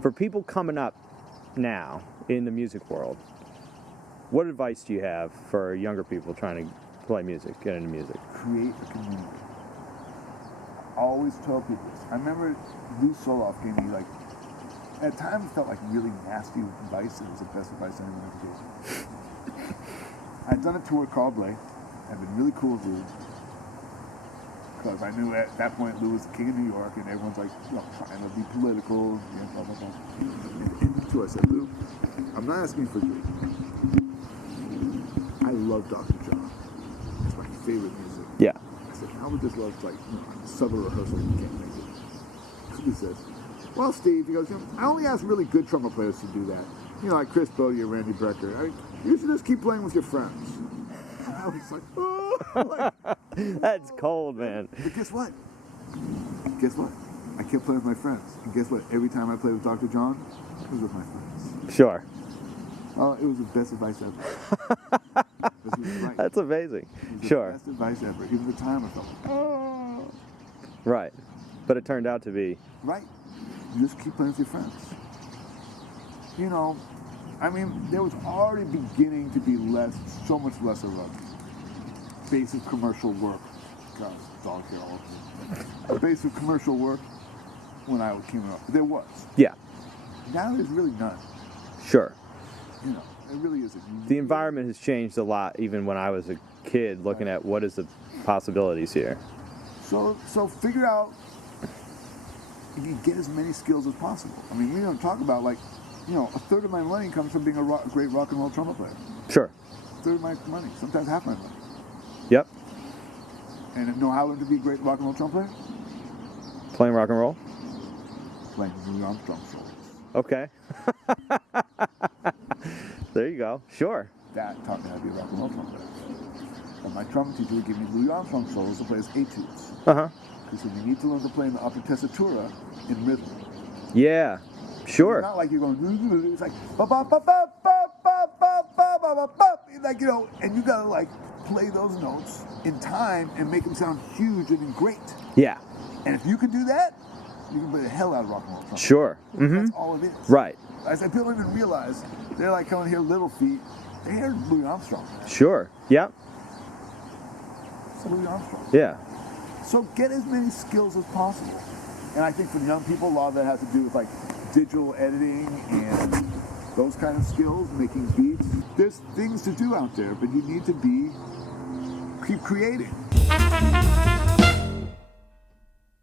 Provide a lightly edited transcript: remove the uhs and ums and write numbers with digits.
For people coming up now in the music world, what advice do you have for younger people trying to play music, get into music? Create a community. I always tell people this. I remember Lou Soloff gave me, like, at times it felt like really nasty advice, and it was the best advice anyone ever gave. I'd done a tour with Carl Bley. I'd been really cool with Lou. Because I knew at that point Lou was the king of New York, and everyone's like, you know, trying to be political, and blah, blah, blah. And in the tour, I said, Lou, I'm not asking for you. I love Dr. John. It's my favorite music. Yeah. I said, how would this love, like, you know, summer rehearsal, you can't make it. He says, well, Steve, he goes, you know, I only ask really good trumpet players to do that. You know, like Chris Bodie or Randy Brecker. You should just keep playing with your friends. And I was like, oh. Like, That's cold, man. But guess what? Guess what? I kept playing with my friends. And guess what? Every time I played with Dr. John, it was with my friends. Sure. Well, it was the best advice ever. This was right. That's amazing. It was the Sure. best advice ever. Even the time I felt like, oh. Right. But it turned out to be. Right. You just keep playing with your friends. You know, I mean, there was already beginning to be so much less of a basic commercial work. God, dog here all over. Basic commercial work when I came up. There was. Yeah. Now there's really none. Sure. You know, it really isn't. The environment has changed a lot, even when I was a kid, looking at what is the possibilities here. So figure out if you get as many skills as possible. I mean, we don't talk about, like, you know, a third of my money comes from being a great rock and roll trumpet player. Sure. A third of my money, sometimes half my money. Yep. And know how to be a great rock and roll trumpet player? Playing rock and roll? Playing Louis Armstrong solos. Okay. There you go. Sure. That taught me how to be a rock and roll trumpet player. And my trumpet teacher would give me Louis Armstrong solos to play as etudes. Uh-huh. He said, you need to learn to play in the upper tessitura in rhythm. Yeah. Sure. It's not like you're going, it's like, ba ba ba ba ba ba ba ba ba ba ba, like, you know, and you gotta, like, play those notes in time and make them sound huge and great. Yeah. And if you can do that, you can play the hell out of rock and roll trumpet. Sure. Mm-hmm. That's all it is. Right. I said, people don't even realize, they're like coming here, Little Feet, they hear Louis Armstrong. Sure. Yep. It's Louis Armstrong. Yeah. So get as many skills as possible. And I think for young people, a lot of that has to do with, like, digital editing and those kind of skills, making beats. There's things to do out there, but you need to keep creating.